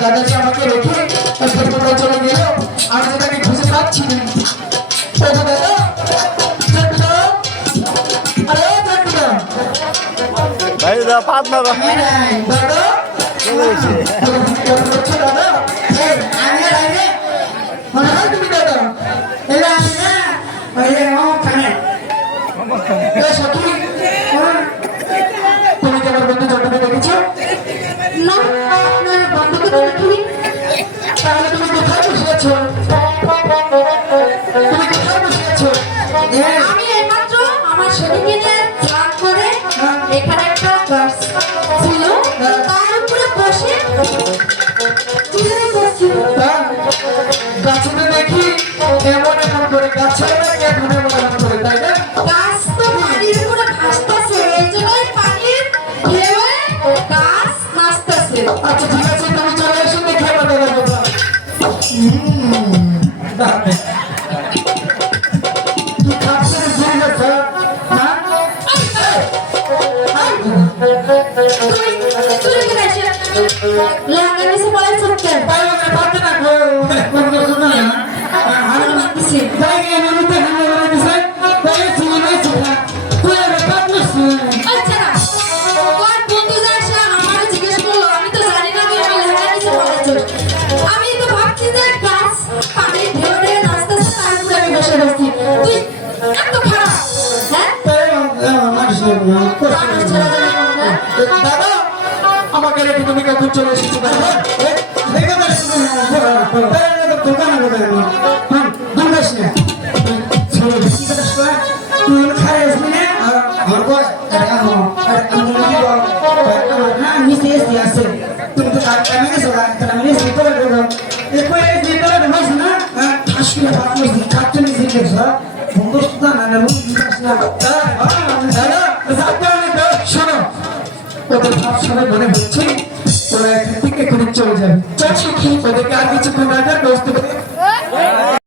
দাদাজি আমাকে রেখে কোথায় চলে গেল, আমি তো তাকে খুঁজে পাচ্ছি না। দাদা ভাই দা পাতনা দাদা মনে হয় তুমি দাদা তুমি কি আমার বন্ধু জন্মকে দেখেছো? না, আপনার বন্ধুকে তো দেখিনি। তাহলে তুমি কোথায় বসে আছো? তুমি কোথায় বসে আছো? আমি এইমাত্র আমার সেদিকে স্নান করে এখানে একটা গাছ ছিল, তার উপরে বসে গাছে দেখি এমন এমন করে গাছে এখন এমন এমন করে, তাই না? গাছ তো পানির উপরে ভাসতেছে, এই জন্যই পানির ঢেউয়ে গাছ নাচতেছে। আচ্ছা ঠিক আছে, তুমি চলে এসো দেখে আমার দাদা কথা। কি খাচ্ছে রে ঝিল গাছ, হ্যাঁ? তুই এখানে এসে লেহেঙ্গা নিচে পড়েছ কেন? তাই আমাকে পারতে না গো, কোনো কিছু না। আমি ভাবতেছি, তাই গিয়ে নদীতে হামলা করে দিছে, তাই ছিল না ছিল। তুই আমার পারতেছি। আচ্ছা না, তোর বন্ধু যা এসে আমাকে জিজ্ঞেস করলো, আমি তো জানি না তুই আমার লেহেঙ্গা নিচে পড়েছ। আমি তো ভাবছি যে গাছ পানির ঢেউয়ে নাচতেছে, তার উপরে আমি বসে রয়েছি। তুই এত খারাপ, হ্যাঁ? তাই আমার মানুষ না। আমার ছেলে জানে না, হ্যাঁ? দাদা আমাকে রেখে তুমি কখন চলে এসেছো দাদা? শোনো, ওদের ভাব সবাই মনে হচ্ছে ওরা এখান থেকে এখনই চলে যাবে। চল সখী, ওদেরকে আর কিছুক্ষণ রাখার ব্যবস্থা করে